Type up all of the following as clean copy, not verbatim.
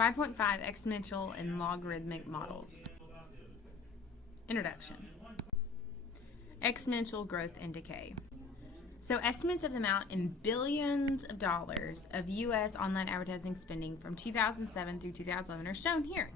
5.5 Exponential and Logarithmic Models. Introduction. Exponential growth and decay. So estimates of the amount in billions of dollars of U.S. online advertising spending from 2007 through 2011 are shown here.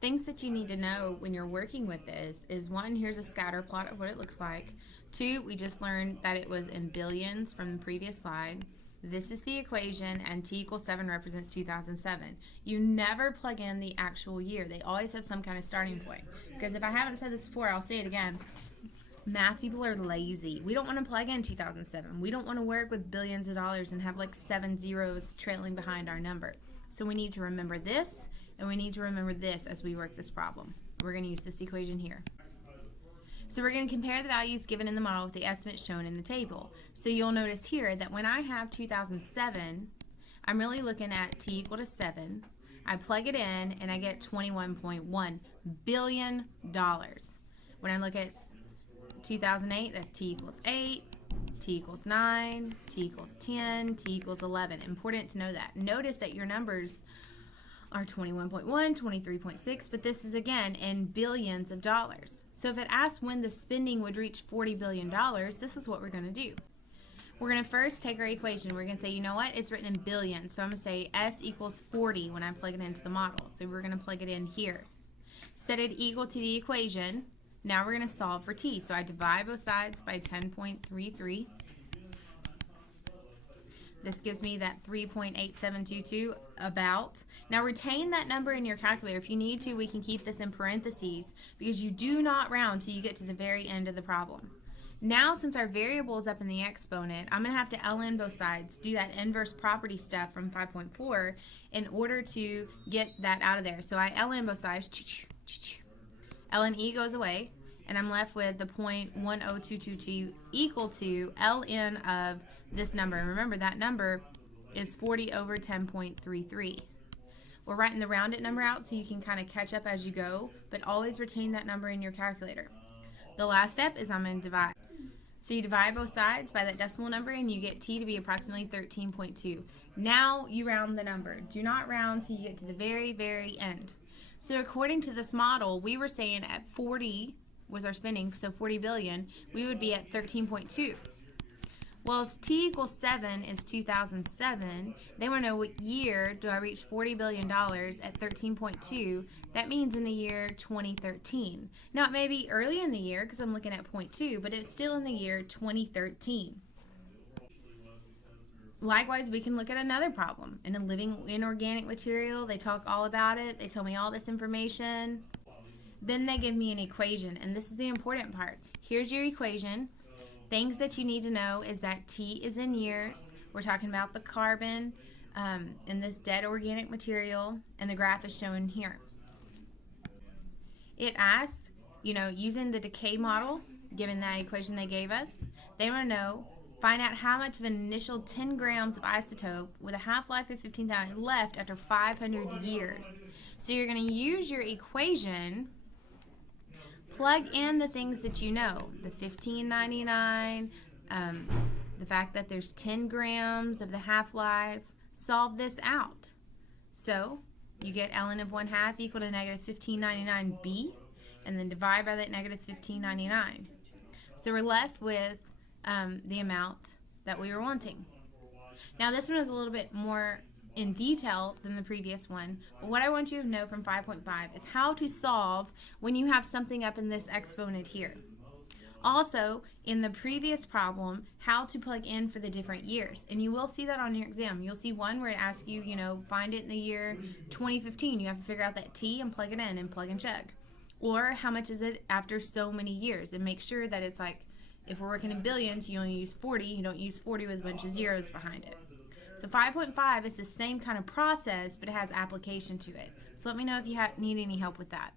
Things that you need to know when you're working with this is, one, here's a scatter plot of what it looks like. Two, we just learned that it was in billions from the previous slide. This is the equation, and t equals 7 represents 2007. You never plug in the actual year. They always have some kind of starting point. Because if I haven't said this before, I'll say it again. Math people are lazy. We don't want to plug in 2007. We don't want to work with billions of dollars and have like 7 zeros trailing behind our number. So we need to remember this, and we need to remember this as we work this problem. We're going to use this equation here. So we're going to compare the values given in the model with the estimates shown in the table. So you'll notice here that when I have 2007, I'm really looking at t equal to 7. I plug it in, and I get $21.1 billion. When I look at 2008, that's t equals 8, t equals 9, t equals 10, t equals 11. Important to know that. Notice that your numbers are 21.1, 23.6, but this is again in billions of dollars. So if it asks when the spending would reach $40 billion, this is what we're going to do. We're going to first take our equation. We're going to say, you know what? It's written in billions. So I'm going to say S equals 40 when I plug it into the model. So we're going to plug it in here. Set it equal to the equation. Now we're going to solve for t. So I divide both sides by 10.33. This gives me that 3.8722 about. Now retain that number in your calculator. If you need to, we can keep this in parentheses because you do not round till you get to the very end of the problem. Now, since our variable is up in the exponent, I'm going to have to ln both sides, do that inverse property stuff from 5.4 in order to get that out of there. So I ln both sides, ln e goes away, and I'm left with the 0.10222 equal to ln of this number. And remember, that number is 40 over 10.33. We're writing the rounded number out so you can kind of catch up as you go, but always retain that number in your calculator. The last step is I'm going to divide. So you divide both sides by that decimal number, and you get t to be approximately 13.2. Now you round the number. Do not round till you get to the very, very end. So according to this model, we were saying at 40 was our spending, so 40 billion, we would be at 13.2. Well, if t equals 7 is 2007, they want to know what year do I reach $40 billion at 13.2. That means in the year 2013. Now, it may be early in the year because I'm looking at 0.2, but it's still in the year 2013. Likewise, we can look at another problem. In a living inorganic material, they talk all about it. They tell me all this information. Then they give me an equation, and this is the important part. Here's your equation. Things that you need to know is that t is in years. We're talking about the carbon in this dead organic material, and the graph is shown here. It asks, using the decay model, given that equation they gave us, they want to know, find out how much of an initial 10 grams of isotope with a half-life of 15,000 left after 500 years. So you're going to use your equation, plug in the things that you know, the 1599, the fact that there's 10 grams of the half-life. Solve this out. So you get ln of 1/2 equal to negative 1599b, and then divide by that negative 1599. So we're left with the amount that we were wanting. Now this one is a little bit more in detail than the previous one, but what I want you to know from 5.5 is how to solve when you have something up in this exponent here. Also, in the previous problem, how to plug in for the different years, and you will see that on your exam. You'll see one where it asks you, find it in the year 2015. You have to figure out that t and plug it in and plug and check. Or how much is it after so many years, and make sure that it's like, if we're working in billions, you only use 40. You don't use 40 with a bunch of zeros behind it. So 5.5 is the same kind of process, but it has application to it. So let me know if you need any help with that.